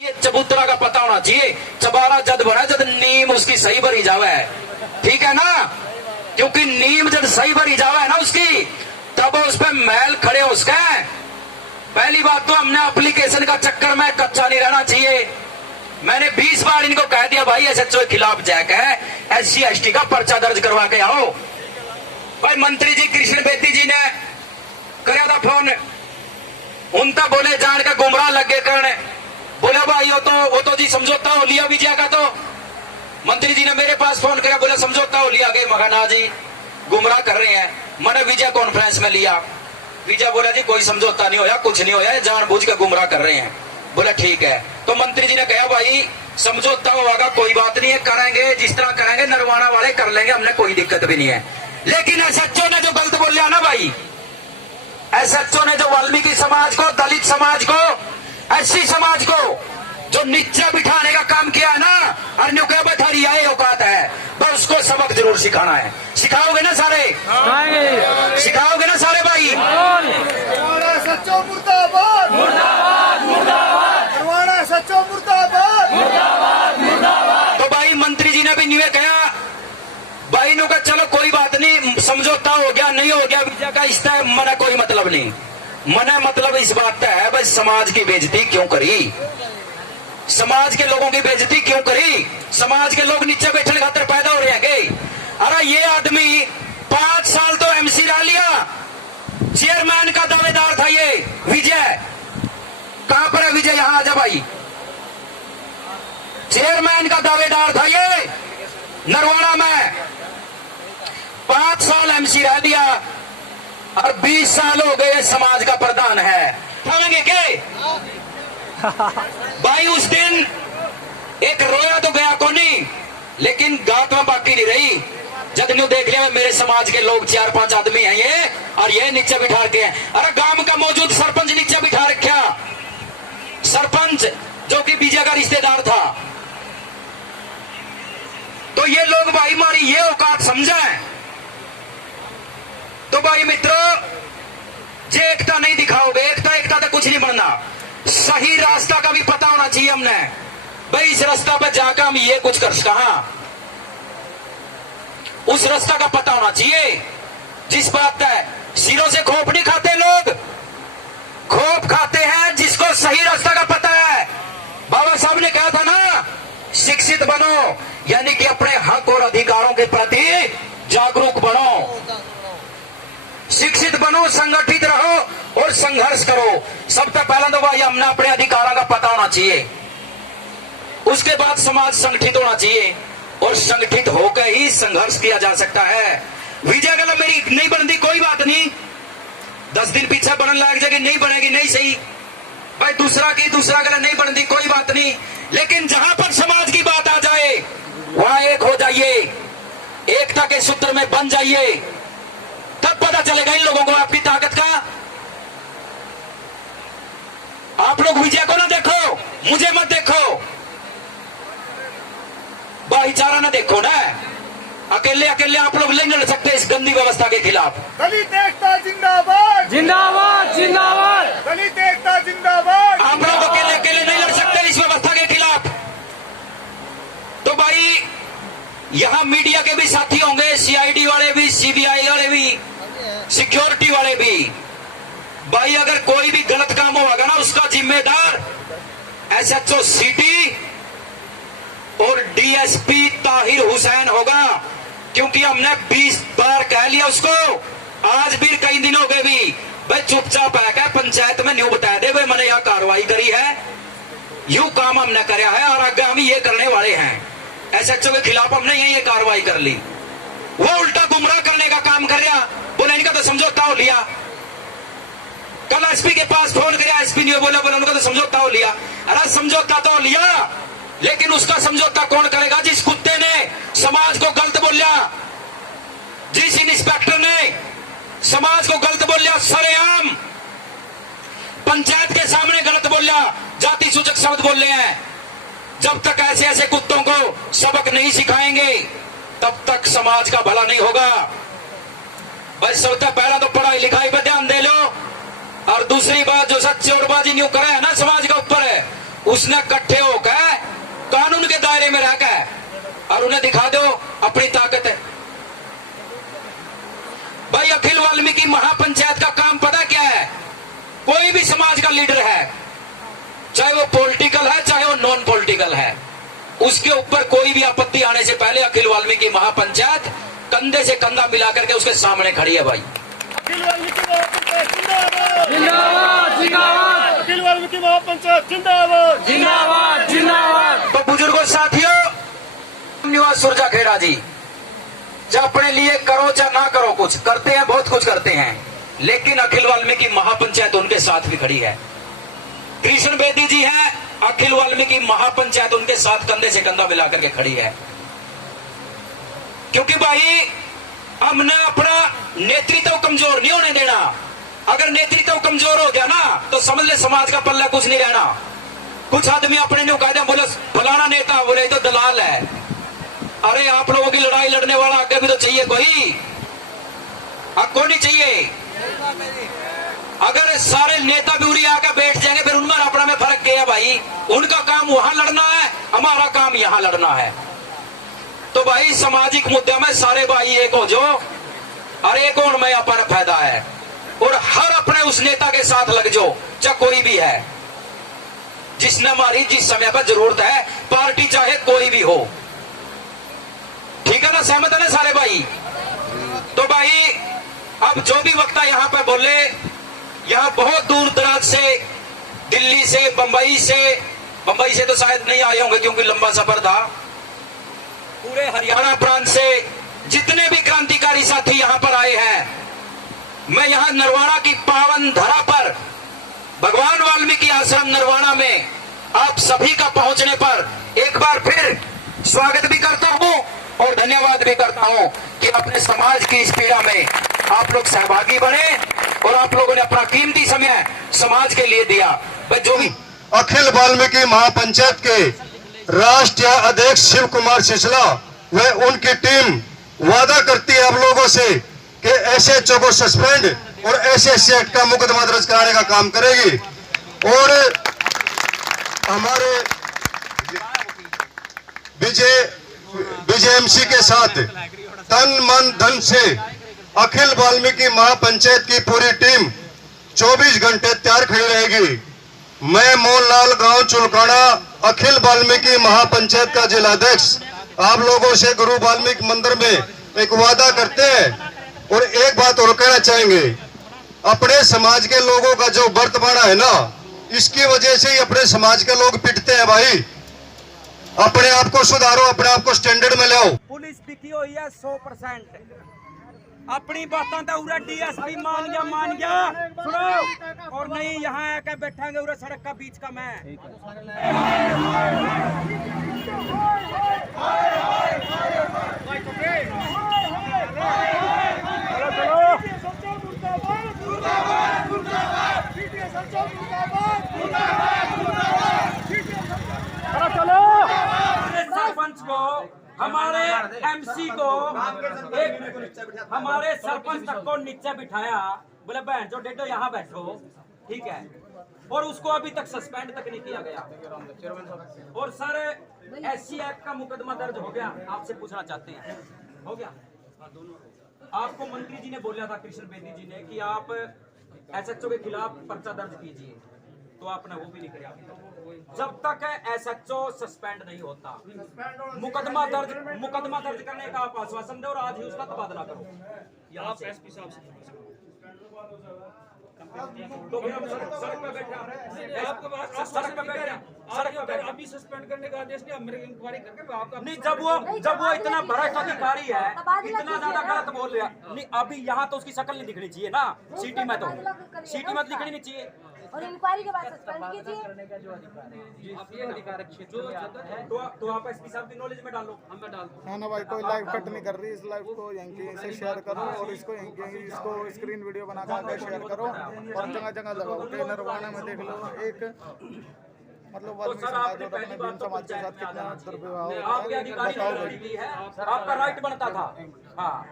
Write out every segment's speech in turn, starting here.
ये चबूतरा का पता होना चाहिए। चबारा जद बना जब नीम उसकी सही भरी जावे है, ठीक है ना, क्योंकि नीम जब सही भरी जावे है ना उसकी, तब उस पर मैल खड़े हो उसका। पहली बात तो हमने एप्लीकेशन का चक्कर में कच्चा नहीं रहना चाहिए। मैंने 20 बार इनको कह दिया भाई एसएचओ के खिलाफ जैक है, SC ST का पर्चा दर्ज करवा के आओ। भाई मंत्री जी कृष्ण बेदी जी ने कराया था फोन, उन तक बोले जान का गुमराह लगे करने, बोला भाई वो तो जी समझौता हो लिया विजय का। तो मंत्री जी ने मेरे पास फोन किया, बोला समझौता हो लिया गए। मगाना जी गुमराह कर रहे हैं। मैंने विजय कॉन्फ्रेंस में लिया, विजय बोला जी कोई समझौता नहीं होया, कुछ नहीं होया, जानबूझ के गुमराह कर रहे हैं। बोला ठीक है। तो मंत्री जी ने कहा भाई समझौता होगा कोई बात नहीं है, करेंगे जिस तरह करेंगे नरवाना वाले कर लेंगे, हमने कोई दिक्कत भी नहीं है। लेकिन एसएचओ ने जो गलत बोलिया ना भाई, एसएचओ ने जो वाल्मीकि समाज को, दलित समाज को, SC समाज को जो नीचे बिठाने का काम किया है ना, और क्या बैठारी आए औकात है, तो उसको सबक जरूर सिखाना है। सिखाओगे ना सारे? सिखाओगे ना सारे भाई? सच्चो मुर्दाबाद, मुर्दाबाद, मुर्दाबाद, सच्चो मुर्दाबाद, मुर्दाबाद, मुर्दाबाद। तो भाई मंत्री जी ने भी नहीं कहा, भाई नु का चलो कोई बात नहीं, समझौता हो गया नहीं हो गया विजय का इसका मना कोई मतलब नहीं। मना मतलब इस बात का है भाई समाज की बेइज्जती क्यों करी, समाज के लोगों की बेइज्जती क्यों करी? समाज के लोग नीचे बैठने खातिर पैदा हो रहे हैं के? अरे ये आदमी 5 साल तो MC रह लिया, चेयरमैन का दावेदार था ये विजय। कहां पर है विजय? यहां आजा भाई। चेयरमैन का दावेदार था ये नरवाड़ा में, 5 साल MC रह दिया और 20 साल हो गए समाज का प्रधान है। उठाएंगे के भाई? उस दिन एक रोया तो गया कोनी, लेकिन गात में बाकी नहीं रही। जब न्यू देख लिया मेरे समाज के लोग 4-5 आदमी हैं ये, और ये नीचे बिठा के हैं। अरे गांव का मौजूद सरपंच नीचे बिठा रखा, सरपंच जो कि विजय का रिश्तेदार था। तो ये लोग भाई हमारी ये औकात समझे। तो भाई मित्रों, जे एकता नहीं दिखाओगे, एकता तो कुछ नहीं बनना। सही रास्ता का भी पता होना चाहिए हमने, भाई इस रास्ता पर जाकर हम ये कुछ कर कहा, उस रास्ता का पता होना चाहिए। जिस बात है सिरों से खोप नहीं खाते लोग, खोप खाते हैं जिसको सही रास्ता का पता है। बाबा साहब ने कहा था ना, शिक्षित बनो, यानी कि अपने हक और अधिकारों के प्रति जागरूक बनो। शिक्षित बनो, संगठित रहो और संघर्ष करो। सबसे पहले तो भाई हमने अपने अधिकारों का पता होना चाहिए, उसके बाद समाज संगठित होना चाहिए, और संगठित होकर ही संघर्ष किया जा सकता है। विजय गला मेरी नहीं बनती कोई बात नहीं, 10 दिन पीछे बनने लायक जगह नहीं बनेगी, नहीं सही भाई, दूसरा गला नहीं बनती कोई बात नहीं, लेकिन जहां पर समाज की बात आ जाए वहां एक हो जाइए, एकता के सूत्र में बन जाइए, तब पता चलेगा इन लोगों को आपकी ताकत का। आप लोग विजय को ना देखो, मुझे मत देखो, भाईचारा ना देखो ना। अकेले आप लोग नहीं लड़ सकते इस गंदी व्यवस्था के खिलाफ। दलित एकता जिंदाबाद, जिंदाबाद, जिंदाबाद, दलित एकता जिंदाबाद। आप लोग अकेले नहीं लड़ सकते इस व्यवस्था के खिलाफ। तो भाई यहां मीडिया के भी साथी होंगे, CID वाले भी, CBI वाले भी, सिक्योरिटी वाले भी। भाई अगर कोई भी गलत काम होगा ना, उसका जिम्मेदार SHO सिटी और DSP ताहिर हुसैन होगा, क्योंकि हमने 20 बार कह लिया उसको, आज भी कई दिन हो गए भी, भाई चुपचाप है पंचायत में न्यू बता दे भाई मैंने यह कार्रवाई करी है, यू काम हमने कराया है और आगे हम ये करने वाले हैं। SHO के खिलाफ हमने ये कार्रवाई कर ली। वो उल्टा गुमराह करने का काम कर रहा, बोले इनका तो समझौता हो लिया। कल SP के पास फोन किया, SP ने बोला उनका तो समझौता हो लिया। अरे समझौता तो हो लिया, लेकिन उसका समझौता कौन करेगा? जिस कुत्ते ने समाज को गलत बोलिया, जिस इंस्पेक्टर ने समाज को गलत बोलिया, सरेआम पंचायत के सामने गलत बोलिया, जाति सूचक शब्द बोल रहे हैं। जब तक ऐसे कुत्तों को सबक नहीं सिखाएंगे तब तक समाज का भला नहीं होगा। भाई सबसे पहला तो पढ़ाई लिखाई पे ध्यान दे लो, और दूसरी बात जो सच्ची और बाजी न्यू करे है ना समाज के ऊपर है, उसने इकट्ठे होकर कानून के दायरे में रहकर और उन्हें दिखा दो अपनी ताकत है। भाई अखिल वाल्मीकि महापंचायत का काम पता क्या है? कोई भी समाज का लीडर है, चाहे वो पॉलिटिकल है चाहे वो नॉन पॉलिटिकल है, उसके ऊपर कोई भी आपत्ति आने से पहले अखिल वाल्मीकि महापंचायत कंधे से कंधा मिलाकर के उसके सामने खड़ी है। भाई अखिल वाल्मीकि महापंचायत जिंदाबाद, जिंदाबाद जिंदाबाद अखिल वाल्मीकि महापंचायत जिंदाबाद, जिंदाबाद जिंदाबाद। तो बुजुर्गों साथियों, निवास सुरजा खेड़ा जी, चाहे अपने लिए करो चाहे ना करो, कुछ करते हैं, बहुत कुछ करते हैं, लेकिन अखिल वाल्मीकि महापंचायत उनके साथ भी खड़ी है। कृष्ण बेदी जी हैं, अखिल वाल्मीकि महापंचायत उनके साथ कंधे से कंधा मिलाकर के खड़ी है। क्योंकि भाई हमने अपना नेतृत्व कमजोर नहीं होने देना। अगर नेतृत्व कमजोर हो गया ना तो समझ ले समाज का पल्ला कुछ नहीं रहना। कुछ आदमी अपने ने कहा बोले फलाना नेता, बोले तो दलाल है। अरे आप लोगों की लड़ाई लड़ने वाला आगे भी तो चाहिए कोई, आपको नहीं चाहिए। अगर सारे नेता भी उड़ी आकर बैठ जाएंगे फिर उनमें अपना में फर्क क्या है भाई? उनका काम वहां लड़ना है, हमारा काम यहां लड़ना है। तो भाई सामाजिक मुद्दे में सारे भाई एक हो जो, और एक होने में अपना फायदा है, और हर अपने उस नेता के साथ लग जो, चाहे कोई भी है, जिसने हमारी जिस समय पर जरूरत है, पार्टी चाहे कोई भी हो। ठीक है ना? सहमत है ना सारे भाई? तो भाई अब जो भी वक्ता यहाँ पर बोले, यहाँ बहुत दूर दराज से, दिल्ली से, बंबई से तो शायद नहीं आए होंगे क्योंकि लंबा सफर था, पूरे हरियाणा प्रांत से जितने भी क्रांतिकारी साथी यहाँ पर आए हैं, मैं यहाँ नरवाना की पावन धरा पर भगवान वाल्मीकि आश्रम नरवाना में आप सभी का पहुंचने पर एक बार फिर स्वागत भी करता हूं और धन्यवाद भी करता हूं कि अपने समाज की इस पीड़ा में आप लोग सहभागी बने और आप लोगों ने अपना कीमती समय समाज के लिए दिया। जो भी अखिल वाल्मीकि महापंचायत के राष्ट्रीय अध्यक्ष शिव कुमार सिसला व उनकी टीम वादा करती है आप लोगों से कि एसएचओ को सस्पेंड और एसएससी एक्ट का मुकदमा दर्ज कराने का काम करेगी। और हमारे बीजेएमसी के साथ तन मन धन से अखिल वाल्मीकि महापंचायत की पूरी टीम 24 घंटे तैयार खड़ी रहेगी। मैं मोहनलाल गांव चुलकाना अखिल वाल्मीकि महापंचायत का जिलाध्यक्ष आप लोगों से गुरु वाल्मीकि मंदिर में एक वादा करते हैं और एक बात और कहना चाहेंगे, अपने समाज के लोगों का जो वर्तमान है ना, इसकी वजह से ही अपने समाज के लोग पिटते हैं। भाई अपने आप को सुधारो, अपने आप को स्टैंडर्ड में लाओ। पुलिस बिकी हुई है 100%। अपनी बातों तो उरा डीएसपी मान गया सुनो, और नहीं यहाँ आके बैठेंगे उरा सड़क का बीच का मैं। सरपंच को, हमारे एमसी को, हमारे सरपंच तक को नीचे बिठाया, बोले बहन जो डेडो यहाँ बैठो, ठीक है, और उसको अभी तक सस्पेंड तक नहीं किया गया। और सर एससी एक्ट का मुकदमा दर्ज हो गया, आपसे पूछना चाहते हैं, हो गया? आपको मंत्री जी ने बोला था, कृष्ण बेदी जी ने, कि आप एसएचओ के खिलाफ पर्चा दर्ज कीजिए, तो आपने वो भी नहीं किया। जब तक एसएचओ सस्पेंड नहीं होता, मुकदमा दर्ज करने का आप आश्वासन दो और आज ही उसका तबादला करो। आप एसपी साहब से तो फिर हम सड़क पे बैठे, सड़क पे अभी सस्पेंड करने का आदेश नहीं, मेरे इंक्वायरी करके आपका नहीं। जब वो इतना भ्रष्ट अधिकारी है, इतना ज्यादा गलत बोल रहा है, नहीं अभी यहाँ तो उसकी शक्ल नहीं दिखनी चाहिए ना, सिटी में तो दिखनी नहीं चाहिए। और इंक्वायरी के बाद सस्पेंड कीजिए। आप ये अधिकार तो आप एसपी साहब की नॉलेज में डालो, हम में डाल दो। हाँ ना भाई, कोई लाइव कट नहीं कर रही, इस लाइव को यहीं से शेयर करो और इसको स्क्रीन वीडियो बना कर शेयर करो और जगह जगह लगाओ। नरवाना में देख लो, एक मतलब वाल्मीकि समाज और अपने भीम समाज के साथ कितना दुर्व्यवहार आपका राइट बनता था। हाँ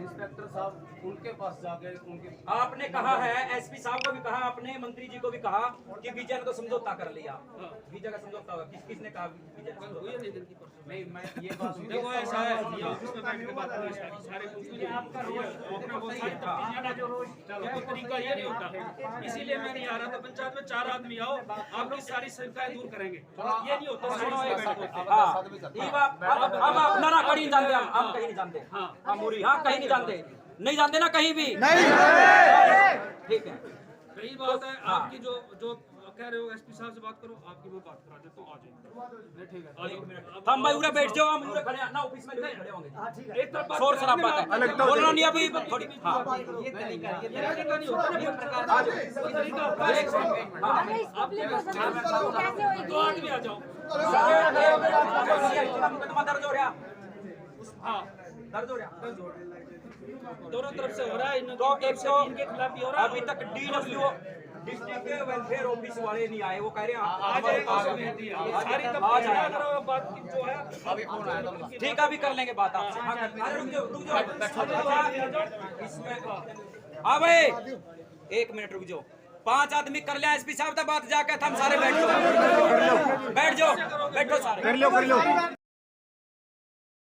इंस्पेक्टर साहब उनके पास जाके उनके आपने कहा है, एसपी साहब को भी कहा, आपने मंत्री जी को भी कहा कि विजय ने तो समझौता कर लिया। विजय का समझौता होगा, किसने कहा विजय ने समझौता? नहीं, मैं ये बात देखो ऐसा है, ये ऑफिस में बैठ के बात करें सारे आपका रोज अपना वो सारी तफ्तीश का जो कोई तरीका ये नहीं होता, इसीलिए मैं नहीं आ रहा था। पंचायत में 4 आदमी आओ, आपकी सारी शिकायत दूर करेंगे, ये नहीं होता। हम अपना ना कहीं जानते, हम कहीं नहीं जानते। हाँ मुरी, हाँ कहीं नहीं जानते, नहीं जानते ना कहीं भी। ठीक है, सही बात है आपकी। जो कह रहे हो एसपी साहब से बात करो, आपकी मैं बात करा देता हूँ। आ जाइए, ठीक है। हम भाई उरे बैठ जाओ, हम उरे खड़े ना ऑफिस में खड़े होंगे। एक तरफ शोर शराबा है, बोलना नहीं अभी थोड़ी। हाँ ये तरीका नहीं होता ना, ये प्रकार का तरीका होता है। अरे इसको कैसे होगी? तो आदमी आ जाओ। मुकदमा दर्ज हो रहा, हाँ, दर्ज हो रहा, दोनों तरफ से हो रहा है। तो एक तो इनके खिलाफ भी हो रहा है। अभी तक डीडब्ल्यू डिस्ट्रिक्ट वेलफेयर ऑफिस वाले नहीं आए, वो कह रहे हैं आ जाएगा, सारी आ जाएगा। तब बात जो है ठीक है, अभी कर लेंगे बात आपसे। हाँ, अरे रुक जाओ, रुक जाओ। इसमें हाँ भाई 1 मिनट रुक जाओ। 5 आदमी कर लिया एसपी साहब, तब बात जाकर हम सारे बैठ जाओ, बैठ जाओ, बैठो सारे। कर लो